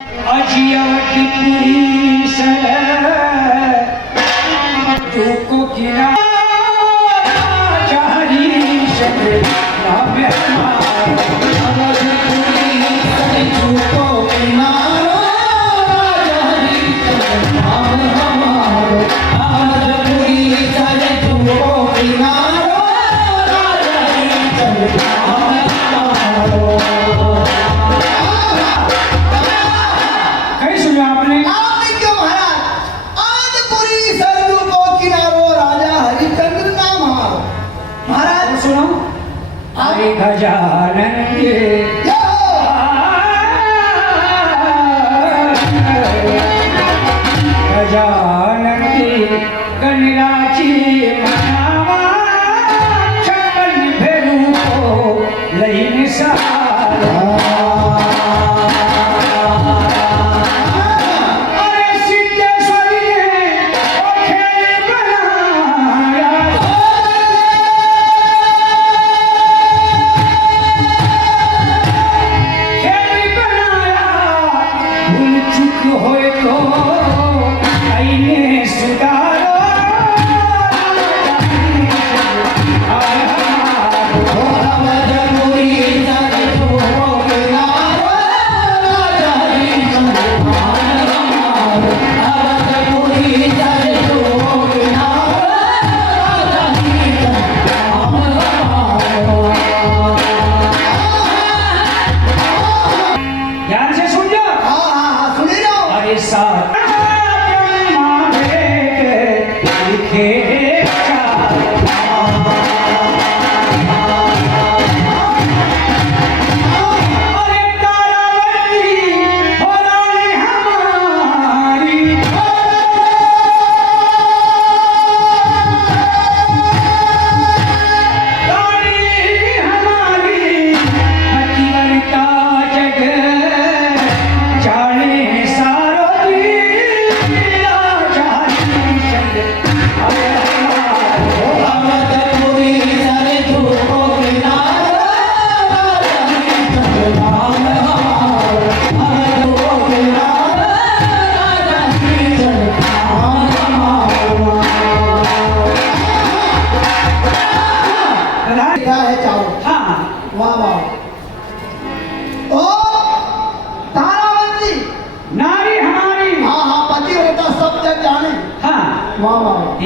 अजियावती को गिरा गजानन के गजानन के गणराजी मनावा छप्पन फेरू को लईन सारा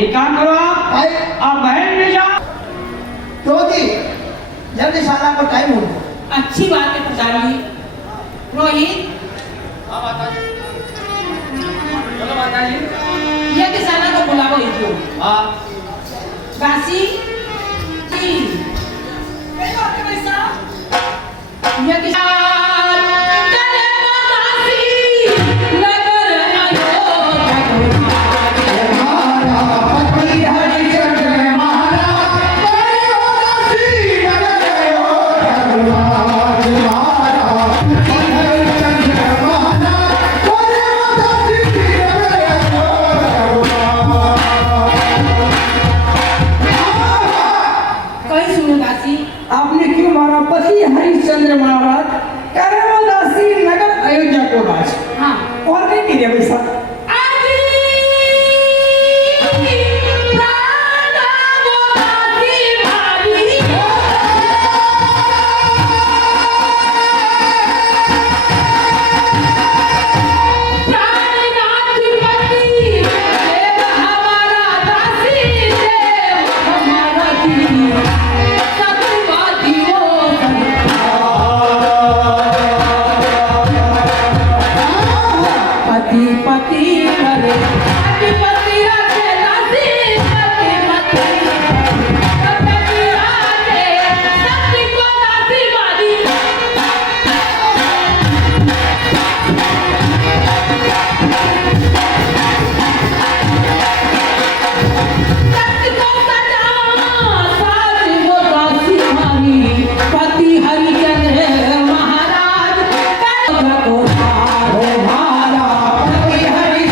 एक काम करो आप बहन में जाओ क्योंकि जल्दी शाला को टाइम हो गया। अच्छी बात है प्रधान जी। रोहित चलो माता जी ये किसाना को बुलाओ इनको। हाँ काशी जी ये किसान आपने क्यों मारा पति हरिश्चंद्र महाराज कर्मदासी नगर अयोध्या को राज। हाँ और नहीं किया वैसा हरिचंद्र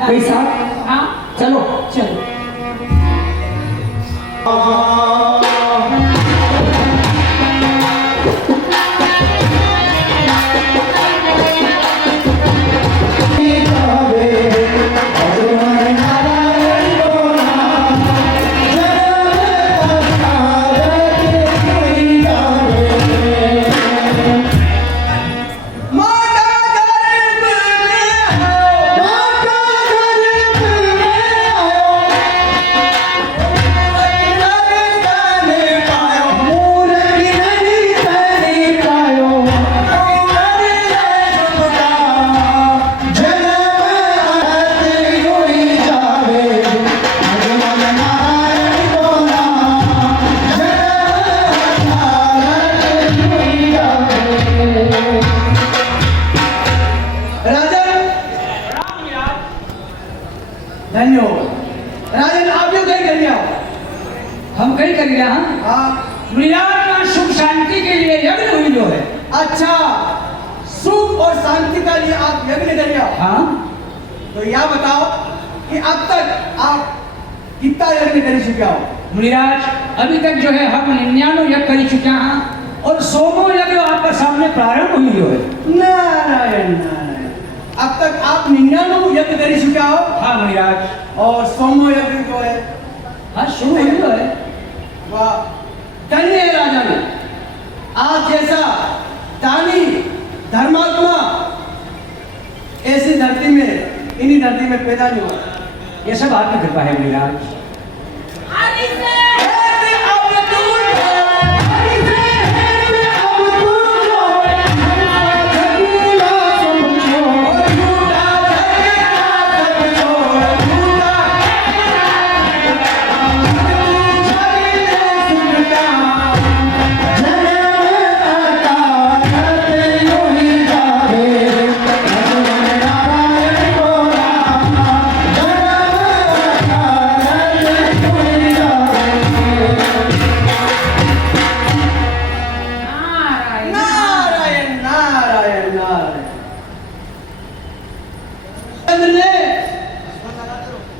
भाई साहब हाँ चलो चलो धन्यवाद राजन, आप लोग कहीं कर आओ। हम कहीं कर गया हाँ हाँ मिलाद में सुख शांति के लिए यज्ञ हुई जो है। अच्छा, सुख और शांति का लिए आप यज्ञ कर आओ। हाँ तो यह बताओ कि अब तक आप कितना यज्ञ कर चुके हो? मुनिराज अभी तक जो है हम 99 यज्ञ कर चुके हैं और 100 यज्ञ आपके सामने प्रारंभ हुई जो है। नारायण नारायण, अब तक आप 99 यज्ञ कर चुके हो हाँ मुनिराज। और 100 यज्ञ जो है हाँ शुरू हुई जो है। वाह, धन्य है राजन, आप जैसा दानी धर्मात्मा ऐसी धरती में, इन्हीं धरती में पैदा नहीं हुआ। ये सब आपकी कृपा है मुनिराज। नारायण नारायण नारायण, चंद्र ने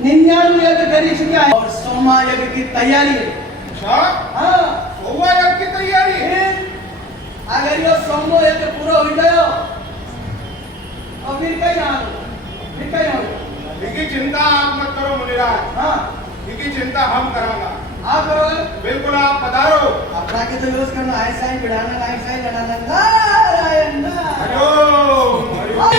99 यज्ञ कर चुके हैं और 100वां यज्ञ की तैयारी है। अच्छा, हाँ, 100वां यज्ञ की तैयारी है। अगर ये 100वां यज्ञ पूरा हो गया और फिर कहीं आओ। इसकी चिंता आप मत करो मुनिराज, हाँ, इसकी चिंता हम करांगा। आप करो, बिल्कुल आप पधारो। अपना के तो यूज करना, ऐसा ही बिड़ाना, ऐसा ही लड़ाना। नारायण नारायण। हरिओम, हरिओम।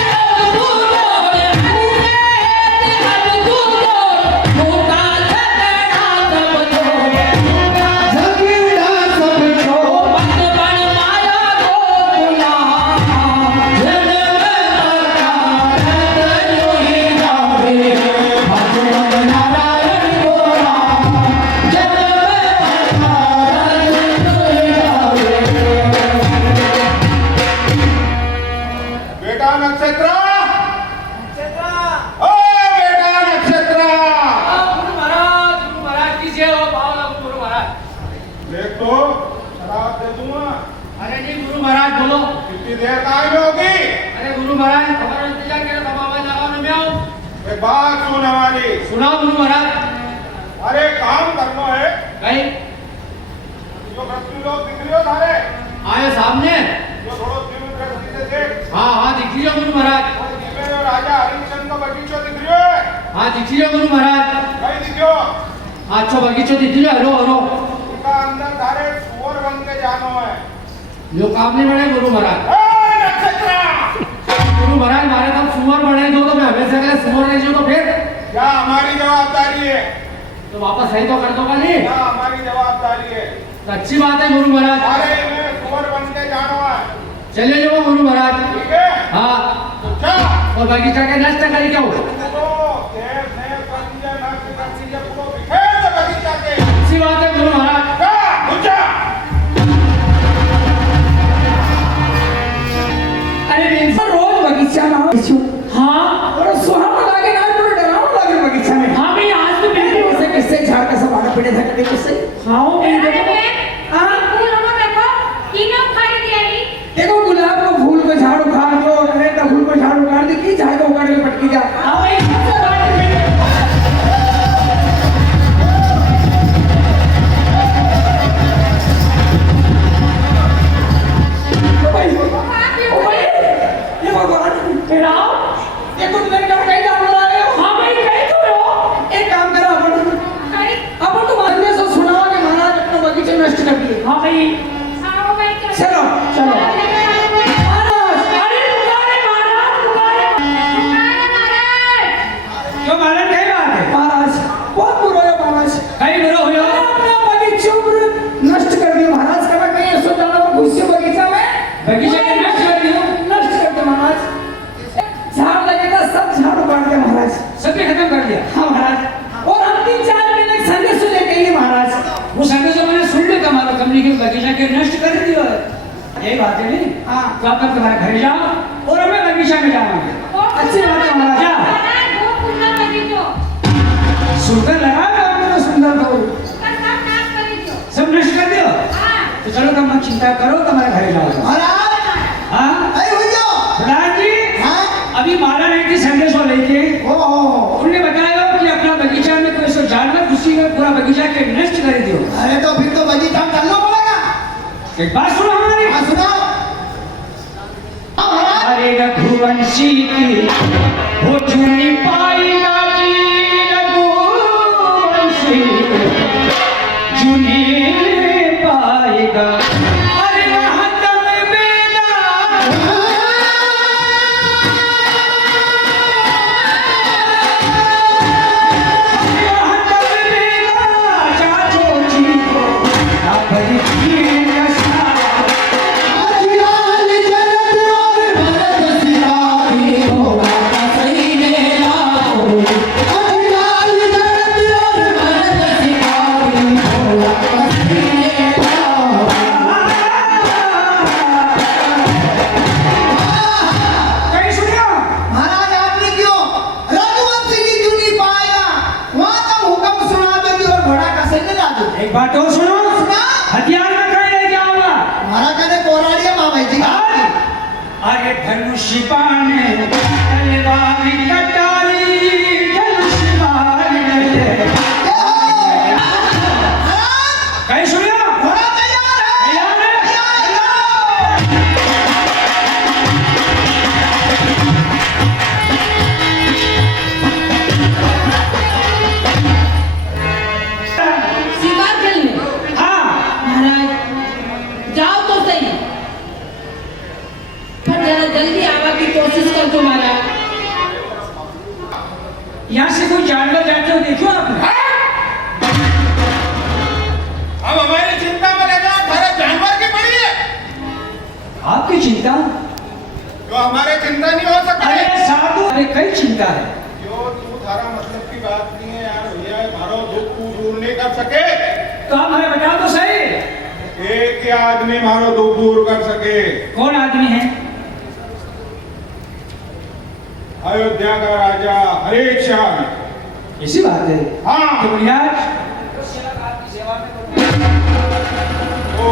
बेटा नक्षत्र, ओ बेटा नक्षत्र, गुरु महाराज कीजिए हो पाओ गुरु महाराज। देख तो शराब दे दूंगा। अरे जी गुरु महाराज बोलो। कितनी देर टाइम होगी? अरे गुरु महाराज खबर इंतजार करे तब आवाज लगाओ ना मैं आऊं। एक बात सुन हमारी। सुनाओ गुरु महाराज। अरे काम करना है। भाई जो भक्ति लोग दिख रहे हो सारे, आए सामने। जो थोड़ा दिव्य दृष्टि से देख। हाँ हाँ दिख रही हो गुरु महाराज। और दिव्य जो राजा हरिश्चंद्र का बगीचा दिख रही है। हाँ दिख रही हो गुरु महाराज। भाई दिखो। अच्छो बगीचो दिख रही हो। हरो हरो उनका अंदर सारे सुअर बन के जानो है। जो काम नहीं बने गुरु महाराज। ए नक्षत्र, गुरु महाराज मारे तब सुअर बने दो तो मैं हमेशा के लिए सुअर नहीं जो तो फिर क्या हमारी जवाबदारी है? तो वापस सही तो कर दो नहीं। क्या हमारी जवाबदारी है? तो अच्छी बात है गुरु महाराज। सारे में सुअर बन के जानो है। चले जाओ गुरु महाराज। ठीक है? हाँ तो चल। और बगीचा के नष्ट करी क्या हो। अच्छी बात है गुरु महाराज। अरे बेटा, रोज बगीचा में आओ। हाँ और सुहाना लागे ना, थोड़ा डरावना लागे बगीचा में। हाँ भी आज तो मैंने उसे किससे झाड़ का सब आना पड़े था कभी किससे। खाओ अरे भी देखो। बहन, हाँ, फूल हमें देखो, तीनों खाई दियाई। देखो गुलाब को फूल को झाड़ उखाड़ दो, अरे तो फूल को झाड़ उखाड़ दी, की झाड़ को उखाड़ के पटकी जा। हाँ भाई दूर लेकर कहीं जा रहे हो? हाँ भाई कहीं तो हो। एक काम करो अपन तो बाद में सब सुनाओ कि महाराज अपना बगीचा नष्ट कर दिए। हाँ भाई आओ भाई क्या चलो चलो महाराज अरे पुकारे महाराज पुकारे। क्यों महाराज कहीं बात है? महाराज बहुत बुरा है महाराज। कहीं बुरा हो गया? अपना बगीचा नष्ट कर दिया महाराज। कहा कहीं सो जाना घुसे बगीचा में बगीचे के नष्ट कर दियो? नष्ट कर दिया महाराज। झाड़ लगेगा सब झाड़ उखाड़ दिया महाराज। सभी खत्म कर दिया? हाँ महाराज। और हम 3-4 महीने के संदेश लेके गए महाराज। वो संदेश मैंने सुन लिया हमारा कंपनी के बगीचा के नष्ट कर दिया है। यही बात है नहीं? हाँ। तो आप तुम्हारे घर जाओ और हमें बगीचा में जावांगे। अच्छी बात है महाराज। क्या? वो पुन्हा बगीचो सुंदर लगा तो आपने सुंदर तो सब नाश करी दो। सब नष्ट कर दियो? हाँ तो चलो तुम मत चिंता करो तुम्हारे घर जाओ। महाराज हाँ अरे भैया प्रधान जी हाँ अभी माला नहीं थी संदेश वो लेके ओ उन्होंने बताया कि अपना बगीचा में कोई सो जानवर घुसी में पूरा बगीचा के नष्ट कर दियो। अरे तो फिर तो बगीचा में डालना पड़ेगा। एक बात सुनो हमारी। हाँ सुनाओ। हाँ महाराज अरे रघुवंशी की वो चुनी पाएगा जी रघुवंशी चुनी पाएगा। अरे वहाँ तब बेला वहाँ तब बेला चाचो जी को ना भरी नशा। अजिलाल जगत और भरत सिरारी होगा सही मेला अजिलाल जगत और भरत सिरारी होगा सही मेला। कहीं सुनियो? महाराज आपने क्यों रघुवंशी की चुनी पाएगा वहां तक हुक्म सुना दोगे और घोड़ा का सैन्य ला दो। एक बात और सुनो सुना हथियार में कहीं लेके आऊंगा। महाराज कहते कोराड़िया मामा जी अरे धनुष बाणे तलवार कटारी धनुष बाणे कहीं सुनियो? घोड़ा तैयार है। तैयार है? शिकार खेलने हाँ महाराज जाओ तो सही पर जरा जल्दी आने की कोशिश कर दो महाराज। यहाँ से कोई जानवर जाते हो देखो आपने? अब हमारी चिंता में लगा थारे जानवर की पड़ी है आपकी चिंता? जो हमारे चिंता नहीं हो सकती। अरे साधु अरे कई चिंता है। जो तू थारा मतलब की बात नहीं है यार भैया मारो दुख तू दूर नहीं कर सके। तो आप हमें बताओ तो सही एक ही आदमी मारो दुख दूर कर सके। कौन आदमी है? अयोध्या का राजा हरेक शाह। इसी बात है। हाँ। तो महाराज ओ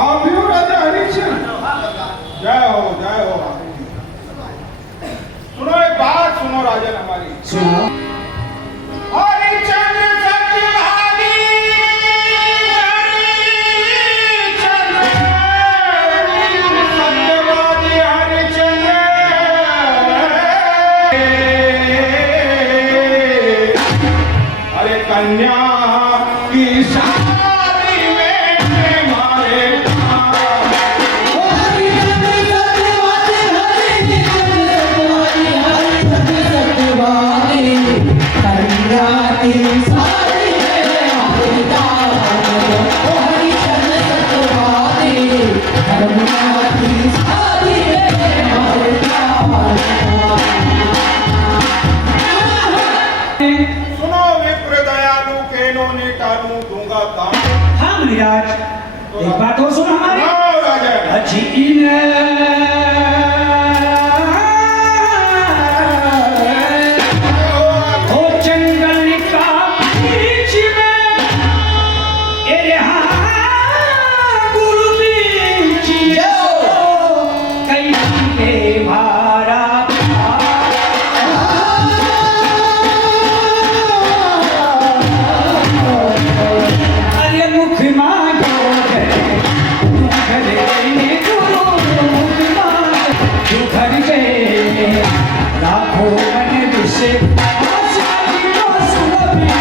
आप भी हो राजा हरेक शाह। जय हो जय हो। सुनो एक बात सुनो राजन हमारी। सुनाओ। हरिचंद्र सत्यवादी हरिचंद्र सत्यवादी हरिचंद्र अरे कन्या की शादी में मारे सुनो विप्र दयालु केनो ने टालू दूंगा दाम। हाँ महाराज एक बात और सुनो हमारी। हाँ, राजा ओ जंगल का बीच में ए यहाँ गुरु बीच कई के मारा अरे मुख मांगो है मुख ले गुरु मुख मांगो से आसिया की तो सुलभी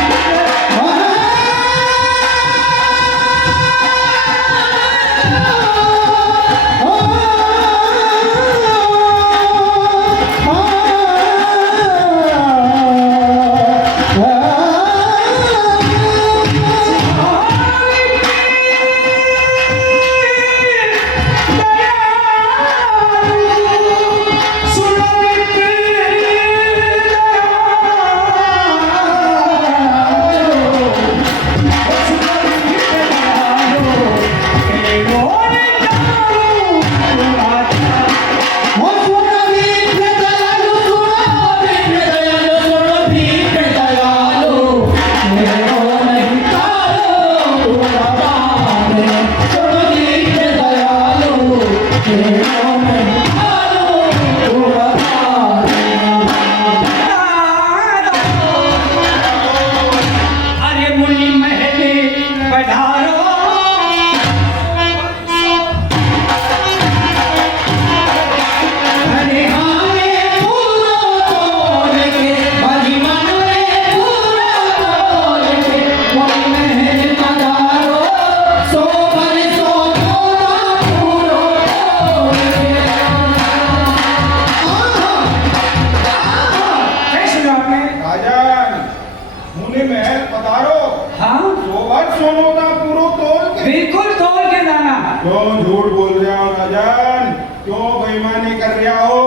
क्यों झूठ बोल रहे हो राजन? क्यों बेईमानी कर रहे हो?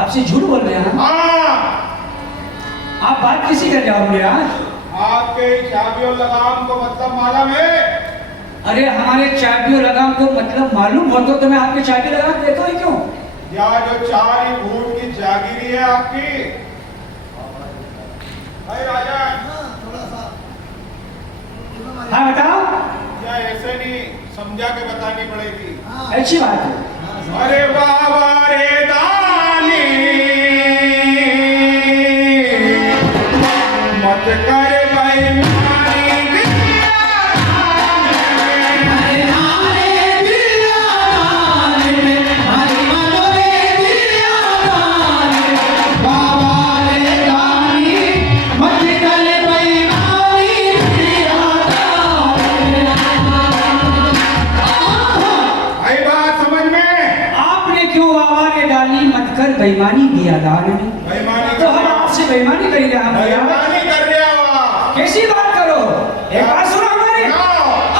आपसे झूठ बोल रहे हैं? हाँ। आप बात किसी कर जाओगे आज? आपके चाबियों लगाम को मतलब मालूम है? अरे हमारे चाबियों लगाम को मतलब मालूम हो तो मैं आपके चाबी लगाम देता हूँ क्यों? या जो 4 फुट की जागीरी है आपकी? भाई राजन। हाँ बताओ। या ऐसे नहीं समझा के बतानी पड़ेगी? अच्छी बात है। अरे बाबा रे दानी मत कर बेईमानी दिया दान में। बेईमानी तो हम आपसे बेईमानी करेंगे? हम बेईमानी कर रहे हो। कैसी बात करो? एक बात सुनो हमारी।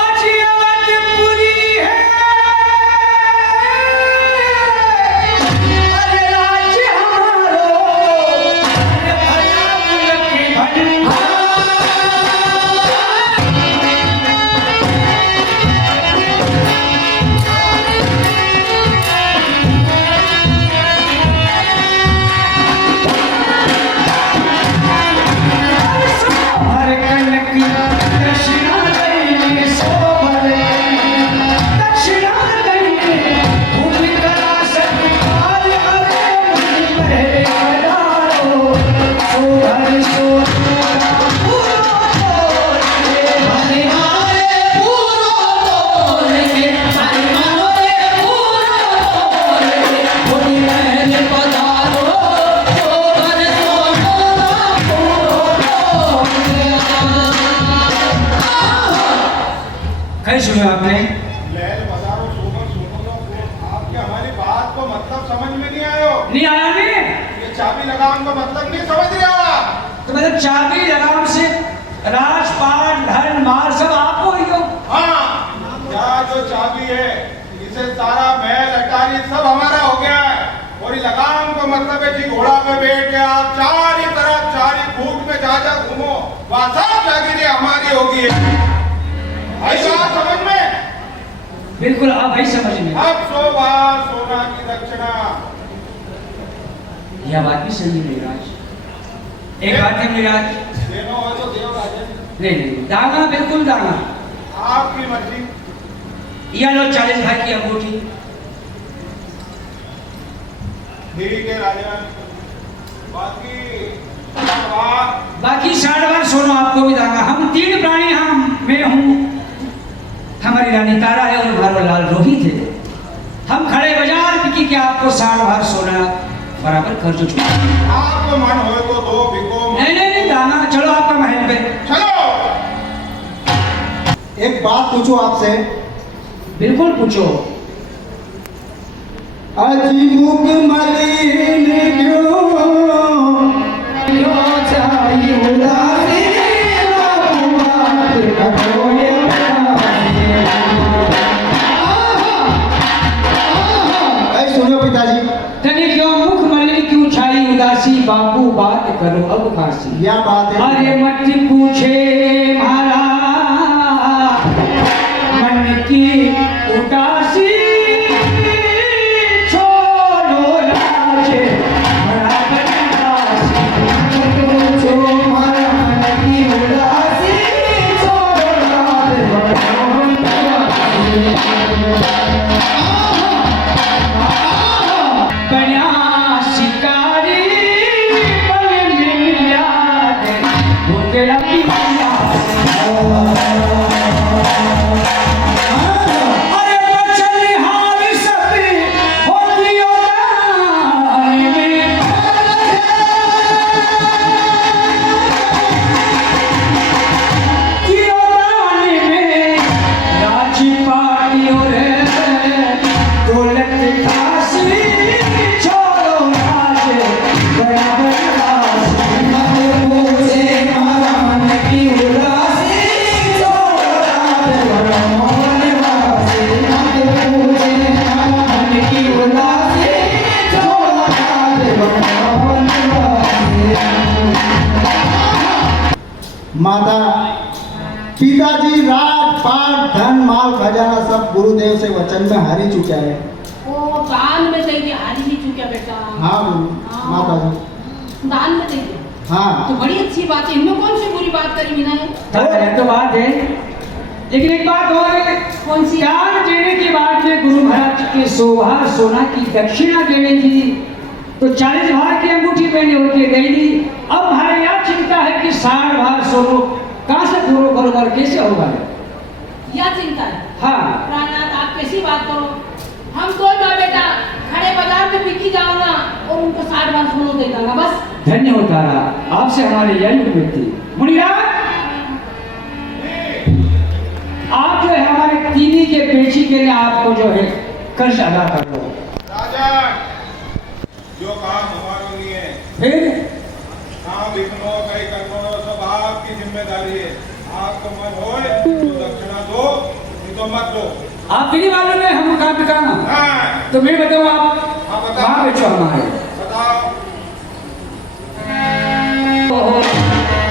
अच्छी बात पूरी है। अरे राज्य हमारो अरे भला मुल्क की भली सुनो आपने लहल बजारो सोबर सुनो तो आपके हमारी बात को मतलब समझ में नहीं आयो? नहीं आया ने? ये चाबी लगाम का मतलब नहीं समझ रहे हो? तो मतलब चाबी लगाम से राजपाट धन मार सब आपको ही हो? हाँ। क्या जो चाबी है इसे सारा महल अटारी सब हमारा हो गया है और ये लगाम का मतलब है कि घोड़ा पे बैठ के आप चारी तरफ 4 फुट में जा घूमो वहां सब जागीरें हमारी होगी। ऐसी बात समझ में? बिल्कुल आप भाई समझ में। अब सोना की दक्षिणा। यह बात भी सही है मेराज। एक बात है मेराज। देनो हो तो देव राजन। नहीं दाना बिल्कुल दाना। आपकी मर्जी। यह लो 40 भाई की अंगूठी। ठीक है राजन। बाकी 60 बार सोना आपको भी दांगा। हम 3 प्राणी हम मैं हूँ, हमारी रानी तारा है और हमारा लाल रोहित है। हम खड़े बाजार बिकी के आपको 60 बार सोना बराबर खर्च चुका। आपको मन हो तो दो भिको। नहीं दाना, चलो आपका महल पे चलो। एक बात पूछूं आपसे। बिल्कुल पूछो। अजी मुख मलिन क्यों चाहिए उदासी बात करो ये सुनो पिताजी। तने क्यों मुख मलिन क्यों छाई उदासी, बापू बात करो अब काशी। यह बात है। अरे मत पूछे मारा मन की उदासी, छोड़ो राज बड़ा बदमाशी। पूछो मारा मन की उदासी, छोड़ो राज बड़ा बदमाशी। बना शिकारी बन मिला दे वो तेरा पिया। अरे बचनिहार सब होती उदारी में, की उदारी में राजपाटी और दौलत खासी, छोड़ो राज बड़ा बदमाशी। मत पूछे मारा मन की उदासी, छोड़ो राज बड़ा बदमाशी। मत पूछे मारा मन की उदासी, छोड़ो राज बड़ा बदमाशी। माता पिताजी राज पाट धन माल खजाना सब गुरुदेव से वचन में हारी चुका है। वो दान में दे दिया, हारी नहीं चुका बेटा। हाँ माता जी। दान में दे दिया हाँ तो बड़ी अच्छी बात है। इनमें कौन सी बुरी बात करी बिना है? ये तो बात है, लेकिन एक बात और है। कौन सी? दान देने के बाद में गुरु महाराज के शोभा सोना की दक्षिणा देने की तो 40 भार की अंगूठी पहने होके गई थी। अब हमारे यह चिंता है कि 60 भार सोनो कहाँ से पूरा करो और कैसे होगा। यह चिंता है। हाँ प्राणनाथ आप कैसी बात करो। हम तो ना बेटा खड़े बाजार में बिकी जाओ ना और उनको 60 बार सोनो दे दूंगा बस। धन्य होता रहा आपसे हमारे यही उम्मीद थी। मुनिराज आप जो है हमारे तीनी के पेची के लिए आपको जो है कर्ज अदा कर लो। राजन, जो काम हमारा नहीं है, फिर काम लिखनो कहीं करनो सब आपकी जिम्मेदारी है। आपको मन हो तो दक्षिणा दो, नहीं तो मत दो। आप भी नहीं मालूम है हम काम पे कराना। हाँ, तो मैं बताऊँ आप हाँ, बताओ। कहाँ बेचो हमारे बताओ।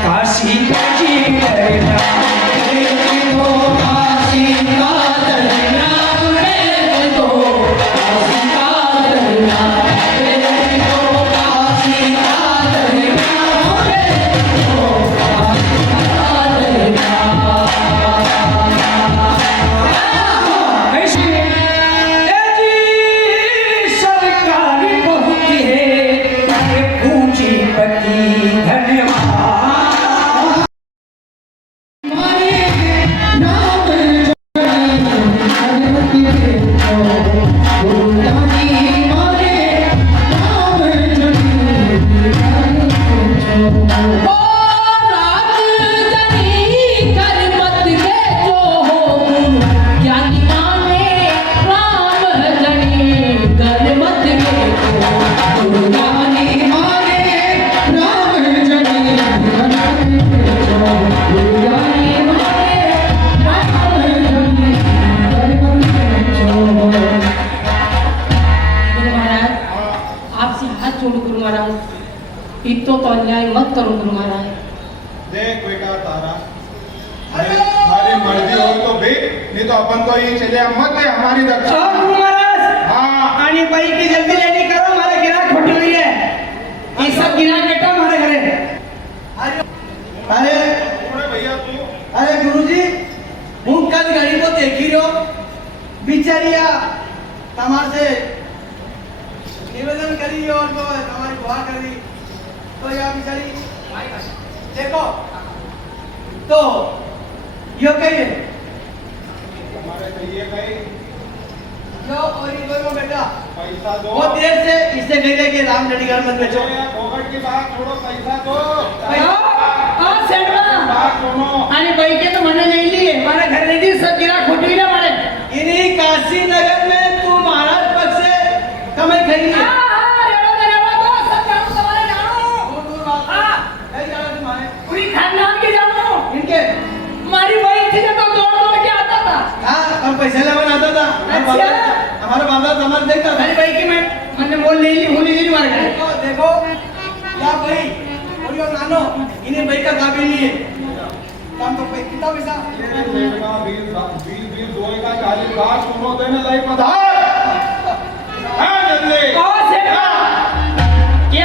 काशी का जी रहना, दो काशी का दरना दो काशी का दरना दो काशी का दरना दो काशी का दरना। ऐसे जी सरकारी बहुत है पूंजीपति धन्यवाद। इतो तो अन्याय मत करो गुरु महाराज। देख बेटा तारा, हमारी मर्जी हो तो भी, नहीं तो अपन तो ये चले मत दे हमारी दक्षिणा। हाँ, आनी बाई की जल्दी लेनी करो, हमारे गिराक फटी हुई है। ये सब गिराक बेटा हमारे घरे। अरे थोड़े भैया तू अरे गुरुजी हूँ कल घड़ी को देखी रहो बिचारिया तमार से निवेदन करी और जो हमारी दुआ करी तो यह बिचारी देखो तो यो कहिए हमारे कहिए कहीं जो और ये दोनों बेटा पैसा दो। वो देर से इस इसने कह दिया कि राम नडीगढ़ मत बेचो। ये फोकट की बात छोड़ो, पैसा दो। હા સેઠમાં बात सुनो। અને ભાઈ કે તો મને લઈ લીએ મારા ઘરે લઈ દી સતીરા ખોટી ના મારે इन्हीं काशी नगर में तू महाराज पद से कमाई खरी है। રેડો તો સબ જાણું તમારે જાણું दूर बात। હા कहीं जाना तुम्हारे? પૂરી ખાનદાન के જાણું इनके? મારી ભાઈ थी तो दौड़ दौड़ के आता था हाँ, और पैसे लेवन आता था। अच्छा। हमारा बाबा समाज देखता था। મારી ભાઈ કે મને બોલ લઈ લી હું લઈ લી મારે ઘરે देखो देखो या भाई और यो नानो इन्हें भाई का काबिल नहीं है। काम तो पे कितना पैसा? ये देखना 20 होएगा 40 बात सुनो देने लाइक पधार। हाँ जल्दी। कौन से क्या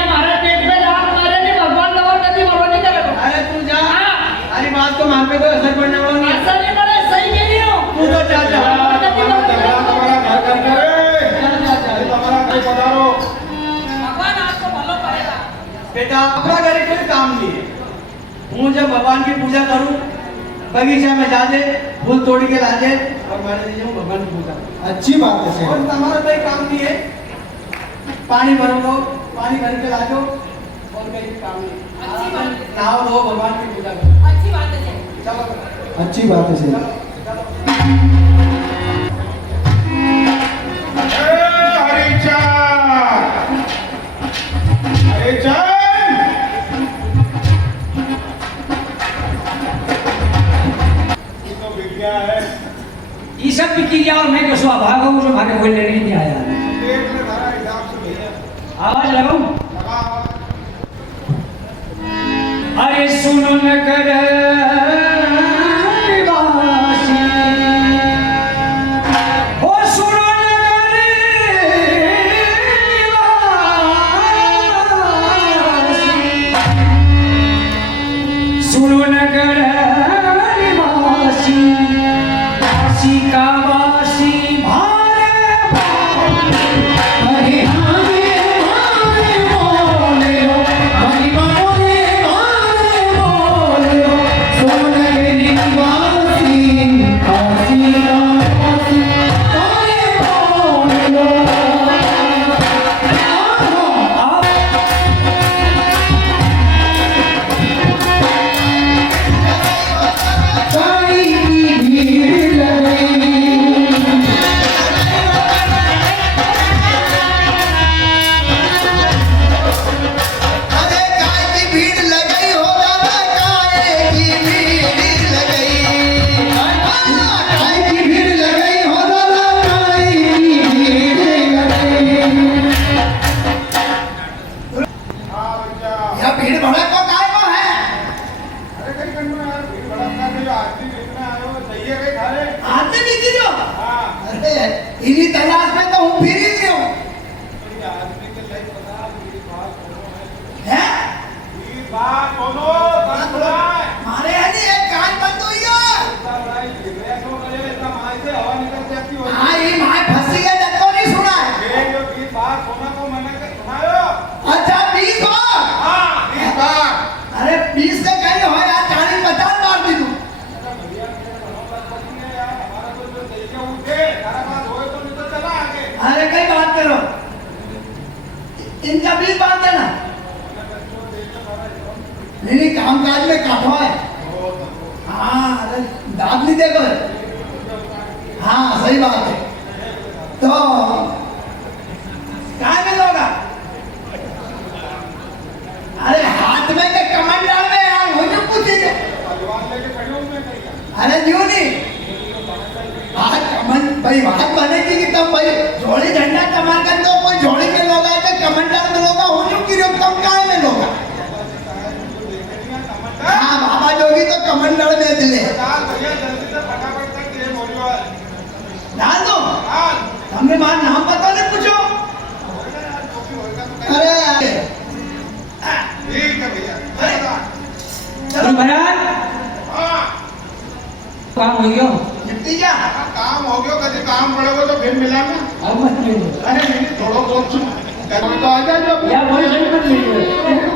हमारा पेट पे लात मारे ने भगवान दवा कभी मरो नहीं करे अरे तू जा। हाँ। अरे बात तो मान पे कोई असर पड़ने वाला नहीं है। असर नहीं करे सही कह रही हूँ तू तो जा जा। तुम्हारा घर करके ये तुम्हारा कहीं पधारो। भगवान आपको भलो करेगा बेटा अपना घरे कोई काम नहीं है। हूँ जब भगवान की पूजा करूँ बगीचा में जा दे फूल तोड़ के ला दे और मारे दे जाऊँ भगवान की पूजा। अच्छी बात है और सेठ। हमारा कोई काम नहीं है। पानी भरो लो, पानी भर के ला दो और कहीं भी काम नहीं। अच्छी बात है। नहाओ लो भगवान की पूजा करो। अच्छी बात है चलो अच्छी बात है सेठ। ये सब भी किया और मैं कसो भागा हूँ जो भागे कोई लेने नहीं आया आवाज लगाऊं अरे सुनो न कर निवासी ओ सुनो न कर निवासी सुनो न कर निवासी काशी का वासी भारे अरे हारे हारे बोले हो हरि बोले हारे बोले हो सोने निवासी काशी का वासी हारे बोले हो काई की भीड़ लगी अरे काय की भीड़ लगई हो दादा, काय की भीड़ लगई। काय की भीड़ लगई हो दादा, काय की भीड़ लगई। हाँ बच्चा। यह भीड़ भड़क को काय को है? अरे कहीं करना यार, भीड़ भड़कना नहीं, आदमी देखने आए हो, चाहिए कहीं खाने? आते भी की जो? हाँ। अरे इन्हीं तलाश में तो हूँ फिर ही नहीं हूँ। कोई आदमी के लिए पता, मेरी बात सुनो है। हैं? मेरी बात सुनो, बंद है। मारे है नहीं एक कान बंद हुई है। इतना बड़ा ही गिरया क्यों करे, इतना मार से हवा निकल जाती होगी। हाँ ये माँ फंसी है जब तो नहीं सुना है। ये जो 20 बात सुना को मना कर सुनायो। अच्छा 20 बार। हाँ 20 बात। अरे 20 से कहीं हो यार 40-50 मार दी तू। भैया मेरे घरों पर पति है यार, हमारा तो जो चाहिए उठे, सारा बात होए तो नहीं तो चला आगे। अरे कई बात करो इनका 20 बात देना। नहीं काम काज में काटो है। हाँ अरे दाद नहीं देखो। हाँ सही बात है। तो क्या मिलोगा? अरे हाथ में के कमंडल में यार मुझे पूछे। भगवान लेके खड़े हूँ मैं कहीं। अरे क्यों नहीं? हाँ कमन भाई बात बनेगी कि तब भाई जोड़ी झंडा कमान कर दो कोई जोड़ी के लोग आए तो कमंडल में लोग हो जो कि कम काय में लोग। हाँ बाबा जोगी तो कमंडल में दिले डाल भैया जल्दी से फटाफट तक ये बोलियो। डाल दो। डाल। हमने मान नाम पता नहीं पूछो। अरे ठीक है भैया। चलो। चलो महाराज हाँ। काम हो गया निपटी जा। काम हो गया, कभी काम पड़ेगा तो फिर मिला ना। अब मत मिलो अरे मेरी थोड़ा बहुत सुन, घर में तो आ जाए या बोल सही मत मिलो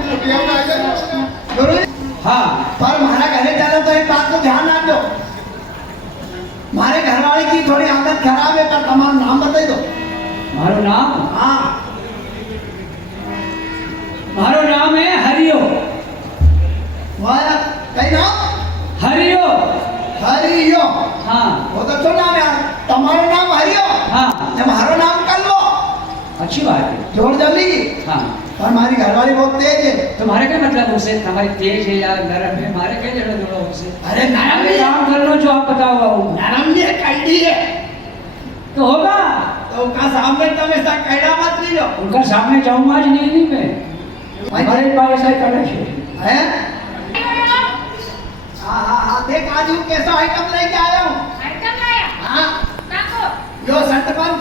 छुट्टियां में आ जाए। गुरु हाँ पर हमारा घरे जाना तो एक बात को ध्यान रख दो। हमारे घर वाले की थोड़ी आदत खराब है पर तुम्हारा नाम बता दो। मारो नाम हाँ मारो नाम है हरियो। तुम्हारा कई नाम? हरियो। हरियो। हाँ वो तो अच्छा नाम है यार। तुम्हारा नाम हरियो? हाँ तुम्हारा नाम कल्लो। अच्छी बात है। जोड़ जल्दी। हाँ और हमारी घरवाली बहुत तेज है। तुम्हारे क्या मतलब उससे? हमारी तेज है या नरम है? हमारे क्या जरूरत जोड़ो उससे? अरे नरम अरे नहीं है। काम कर लो जो आप बताओ बाबू। नरम नहीं है, कल्ली है। तो होगा। तो उनका सामने तुम ऐसा कहना मत लीजिए। उनका सामने जाऊंगा आज नहीं मैं। हमारे पास ऐसा ही कलश है। हैं? हाँ हाँ हाँ, देख आज हूँ कैसा आइटम लेके आया हूँ। आइटम लाया हाँ, काको यो संतपन।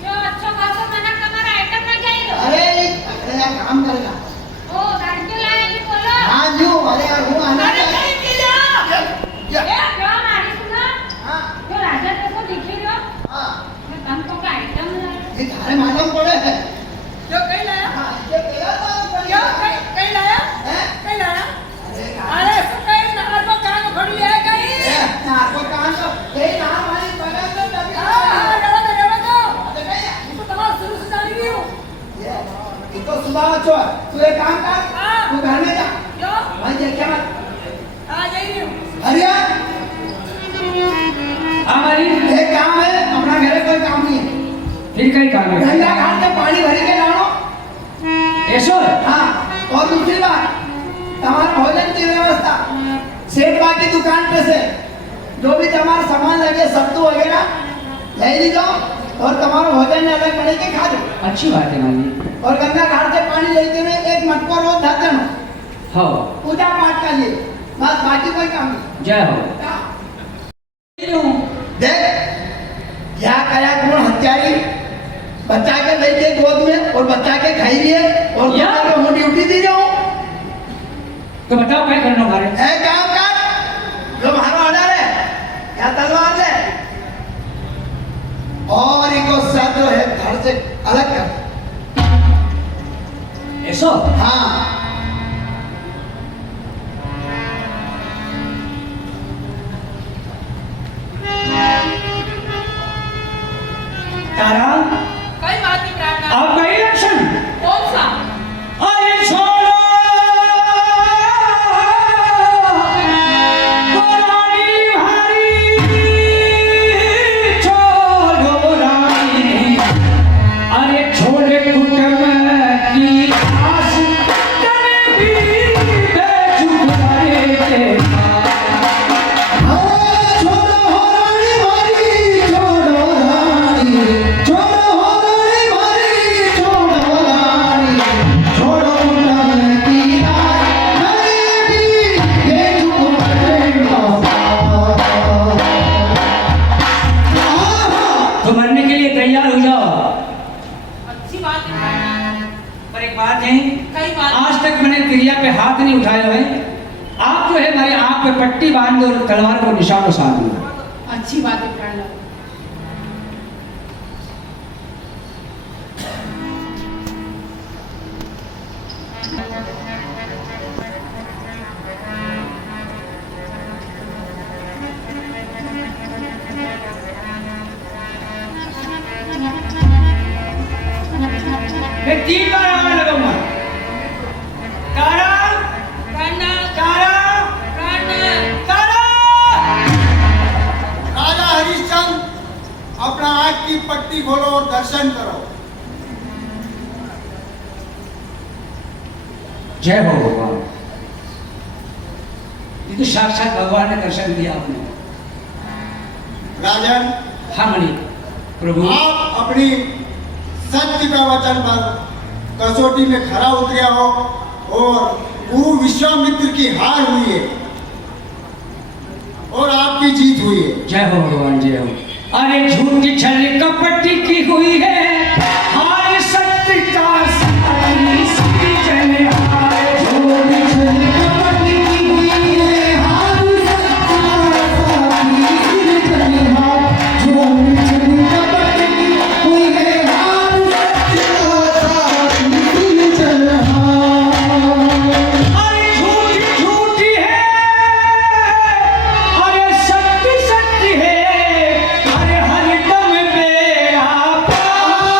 जो अच्छो खासो मना कमर आइटम ना जाइयो अरे यार काम करेगा। ओ गाड़ी के लाया जी बोलो हाँ जो, अरे यार हूँ आना अरे चाहिए। कहीं के लो या, ए जो मारी सुनो हाँ जो राजा देखो दिखी रहो हाँ, मैं तुमको का आइटम लाया ये थारे मालूम पड़े है। जो कहीं लाया हाँ, ये तेरा मालूम पड़ क्या गया। कहीं लाया हैं? कहीं लाया अरे अरे सो कहीं नार को कान खड़ी है कहीं आपको कहाँ तो यही नाम वाली बगल तो तभी हाँ रेवा दो अरे नहीं है। मैं तो तुम्हारा शुरू से जानी रही हूँ ये तो सुबह बच्चों तू एक काम कर, हाँ। तू घर में जा क्यों भाई देखे मत। आ जा रही हूँ हरिया हमारी एक काम है, अपना घरे कोई काम नहीं है। फिर कहीं काम है। गंगा घाट में पानी भरी के लाओ। ऐसो हाँ, और दूसरी बात तुम्हारा भोजन की व्यवस्था सेठ बा की दुकान पे से जो भी तुम्हारा सामान लगे सत्तू वगैरह ले ली जाओ और तुम्हारा भोजन अलग बने के खा दो। अच्छी बात है माली। और गंगा घाट से पानी लेते हुए एक मटको रोज धर देना हो पूजा पाठ का लिए, बस बाकी कोई काम नहीं। जय हो। देख क्या कया कौन हत्यारी बच्चा के लेके गोद में और बच्चा के खाई लिए और या? मैं ड्यूटी दी जाऊं। तो बताओ क्या करना हमारे? है काम कर जो हमारा ऑर्डर है या तलवार ले और इनको सर जो है घर से अलग कर। ऐसो हाँ तारा कई बात नहीं प्रार्थना आपका इलेक्शन। कौन सा अरे छोड़ो पुरानी भारी, छोड़ो रानी। अरे छोड़े कुटुंब की आस, तने भी बेचुकारे के छोड़ो हो रानी भारी, छोड़ो रानी, छोड़ो हो रानी भारी, छोड़ो रानी, छोड़ो कुटुंब की आस, तने भी बेचुकारे तो मरने के लिए तैयार हो जाओ। अच्छी बात है प्रार्थना पर एक बात है, कई बात आज तक मैंने क्रिया पे हाथ नहीं उठाया है। आप जो है हमारी आंख पे पट्टी बांध दो और तलवार को निशान को साध दो। अच्छी बात है प्रार्थना मैं 3 बार आने लगाऊंगा। कारा प्रार्थना कारा प्रार्थना कारा। राजा हरिश्चंद्र अपना आंख की पट्टी खोलो और दर्शन करो। जय हो भगवान। ये तो साक्षात भगवान ने दर्शन दिया आपने। राजन, हाँ मणि प्रभु। आप अपनी सत्य का वचन पर कसौटी में खरा उतरे हो और गुरु विश्वामित्र की हार हुई है और आपकी जीत हुई है। जय हो भगवान जय हो। अरे झूठी छल कपटी की हुई है हार, सत्य का सारी सृजन हार। झूठी छल कपटी की हुई है हार, सत्य का सारी सृजन हार। झूठी छल कपटी की हुई है हार, सत्य का सारी सृजन हार। अरे झूठी झूठी है, अरे सत्य सत्य है। अरे हरदम बेड़ा पार।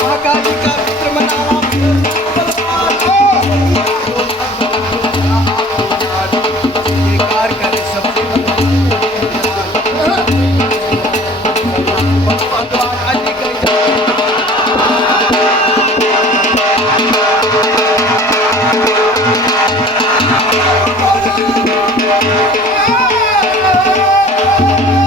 माता जी का मित्र मनावा करे सबसे Oh,